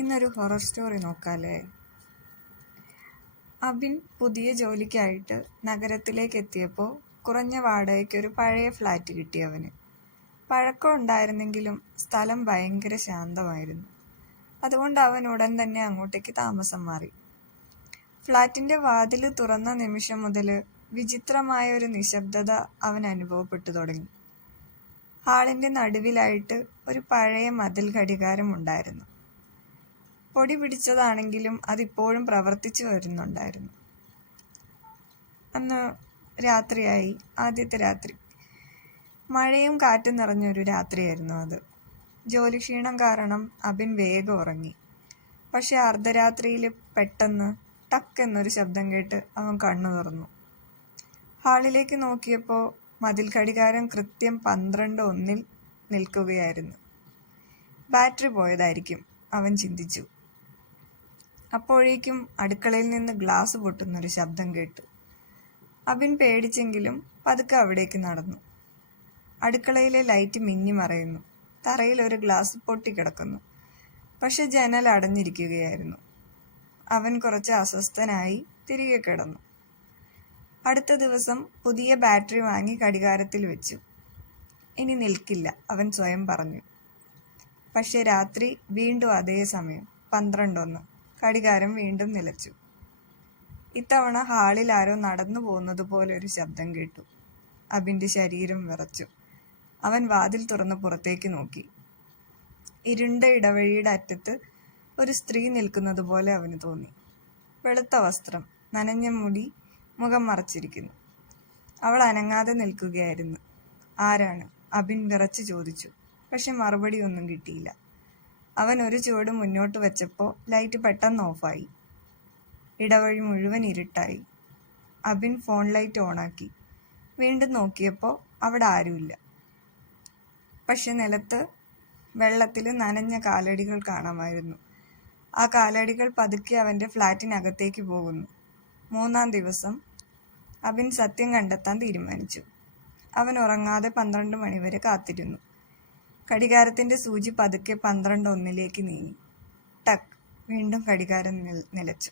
ഇന്നൊരു horror story നോക്കാല്ലേ? Abin പുതിയ ജോലിക്കായിട്ട് നഗരത്തിലേക്ക് എത്തിയപ്പോൾ കുറഞ്ഞ വാടകയ്ക്ക് ഒരു പഴയ ഫ്ലാറ്റ് കിട്ടി അവന്. പഴക്കം ഉണ്ടായിരുന്നെങ്കിലും സ്ഥലം ഭയങ്കര ശാന്തമായിരുന്നു. അതുകൊണ്ട് അവൻ ഉടൻ തന്നെ അങ്ങോട്ടേക്ക് താമസം മാറി. ഫ്ലാറ്റിന്റെ വാതിൽ തുറന്ന നിമിഷം മുതൽ വിചിത്രമായ ഒരു നിശബ്ദത അവൻ അനുഭവപ്പെട്ടു തുടങ്ങി. ഹാളിന്റെ നടുവിലായിട്ട് ഒരു പഴയ മതിൽ ഘടികാരം ഉണ്ടായിരുന്നു. പൊടി പിടിച്ചതാണെങ്കിലും അതിപ്പോഴും പ്രവർത്തിച്ചു വരുന്നുണ്ടായിരുന്നു. അന്ന് രാത്രിയായി, ആദ്യത്തെ രാത്രി. മഴയും കാറ്റും നിറഞ്ഞൊരു രാത്രിയായിരുന്നു അത്. ജോലി ക്ഷീണം കാരണം അബിൻ വേഗം ഉറങ്ങി. പക്ഷെ അർദ്ധരാത്രിയിൽ പെട്ടെന്ന് ടക്ക് എന്നൊരു ശബ്ദം കേട്ട് അവൻ കണ്ണു തുറന്നു. ഹാളിലേക്ക് നോക്കിയപ്പോൾ മതിൽ ഘടികാരം കൃത്യം 12:01 നിൽക്കുകയായിരുന്നു. ബാറ്ററി പോയതായിരിക്കും, അവൻ ചിന്തിച്ചു. അപ്പോഴേക്കും അടുക്കളയിൽ നിന്ന് ഗ്ലാസ് പൊട്ടുന്നൊരു ശബ്ദം കേട്ടു. അബിൻ പേടിച്ചെങ്കിലും പതുക്കെ അവിടേക്ക് നടന്നു. അടുക്കളയിലെ ലൈറ്റ് മിന്നി മറയുന്നു. തറയിൽ ഒരു ഗ്ലാസ് പൊട്ടിക്കിടക്കുന്നു. പക്ഷെ ജനൽ അടഞ്ഞിരിക്കുകയായിരുന്നു. അവൻ കുറച്ച് അസ്വസ്ഥനായി തിരികെ കിടന്നു. അടുത്ത ദിവസം പുതിയ ബാറ്ററി വാങ്ങി ഘടികാരത്തിൽ വെച്ചു. ഇനി നിൽക്കില്ല, അവൻ സ്വയം പറഞ്ഞു. പക്ഷെ രാത്രി വീണ്ടും അതേ സമയം, 12:01. ഘടികാരം വീണ്ടും നിലച്ചു. ഇത്തവണ ഹാളിൽ ആരോ നടന്നു പോകുന്നത് പോലെ ഒരു ശബ്ദം കേട്ടു. അബിന്റെ ശരീരം വിറച്ചു. അവൻ വാതിൽ തുറന്ന് പുറത്തേക്ക് നോക്കി. ഇരുണ്ട ഇടവഴിയുടെ അറ്റത്ത് ഒരു സ്ത്രീ നിൽക്കുന്നത് പോലെ അവന് തോന്നി. വെളുത്ത വസ്ത്രം, നനഞ്ഞ മുടി, മുഖം മറച്ചിരിക്കുന്നു. അവൾ അനങ്ങാതെ നിൽക്കുകയായിരുന്നു. ആരാണ്? അബിൻ വിറച്ചു ചോദിച്ചു. പക്ഷെ മറുപടി ഒന്നും കിട്ടിയില്ല. അവൻ ഒരു ചുവട് മുന്നോട്ട് വെച്ചപ്പോൾ ലൈറ്റ് പെട്ടെന്ന് ഓഫായി. ഇടവഴി മുഴുവൻ ഇരുട്ടായി. അബിൻ ഫോൺ ലൈറ്റ് ഓണാക്കി. വീണ്ടും നോക്കിയപ്പോൾ അവിടെ ആരുമില്ല. പക്ഷെ നിലത്ത് വെള്ളത്തിൽ നനഞ്ഞ കാലടികൾ കാണാമായിരുന്നു. ആ കാലടികൾ പതുക്കെ അവൻ്റെ ഫ്ലാറ്റിനകത്തേക്ക് പോകുന്നു. 3-ാം ദിവസം അബിൻ സത്യം കണ്ടെത്താൻ തീരുമാനിച്ചു. അവൻ ഉറങ്ങാതെ 12 മണി വരെ കാത്തിരുന്നു. ഘടികാരത്തിൻ്റെ സൂചി പതുക്കെ 12:01 നീങ്ങി. ടക്ക്! വീണ്ടും ഘടികാരം നിലച്ചു.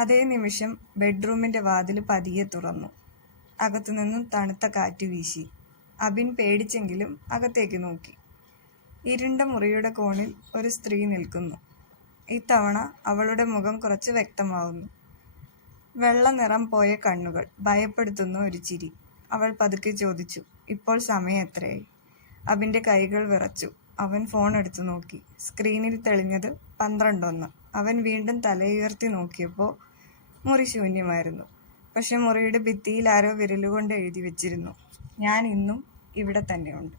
അതേ നിമിഷം ബെഡ്റൂമിൻ്റെ വാതിൽ പതിയെ തുറന്നു. അകത്തുനിന്നും തണുത്ത കാറ്റ് വീശി. അബിൻ പേടിച്ചെങ്കിലും അകത്തേക്ക് നോക്കി. ഇരുണ്ട മുറിയുടെ കോണിൽ ഒരു സ്ത്രീ നിൽക്കുന്നു. ഇത്തവണ അവളുടെ മുഖം കുറച്ച് വ്യക്തമാവുന്നു. വെള്ള നിറം പോയ കണ്ണുകൾ, ഭയപ്പെടുത്തുന്ന ഒരു ചിരി. അവൾ പതുക്കെ ചോദിച്ചു, ഇപ്പോൾ സമയം എത്രയായി? അബിൻ്റെ കൈകൾ വിറച്ചു. അവൻ ഫോൺ എടുത്തു നോക്കി. സ്ക്രീനിൽ തെളിഞ്ഞത് 12:01. അവൻ വീണ്ടും തലയുയർത്തി നോക്കിയപ്പോൾ മുറി ശൂന്യമായിരുന്നു. പക്ഷെ മുറിയുടെ ഭിത്തിയിൽ ആരോ വിരലുകൊണ്ട് എഴുതി വെച്ചിരുന്നു, ഞാൻ ഇന്നും ഇവിടെ തന്നെയുണ്ട്.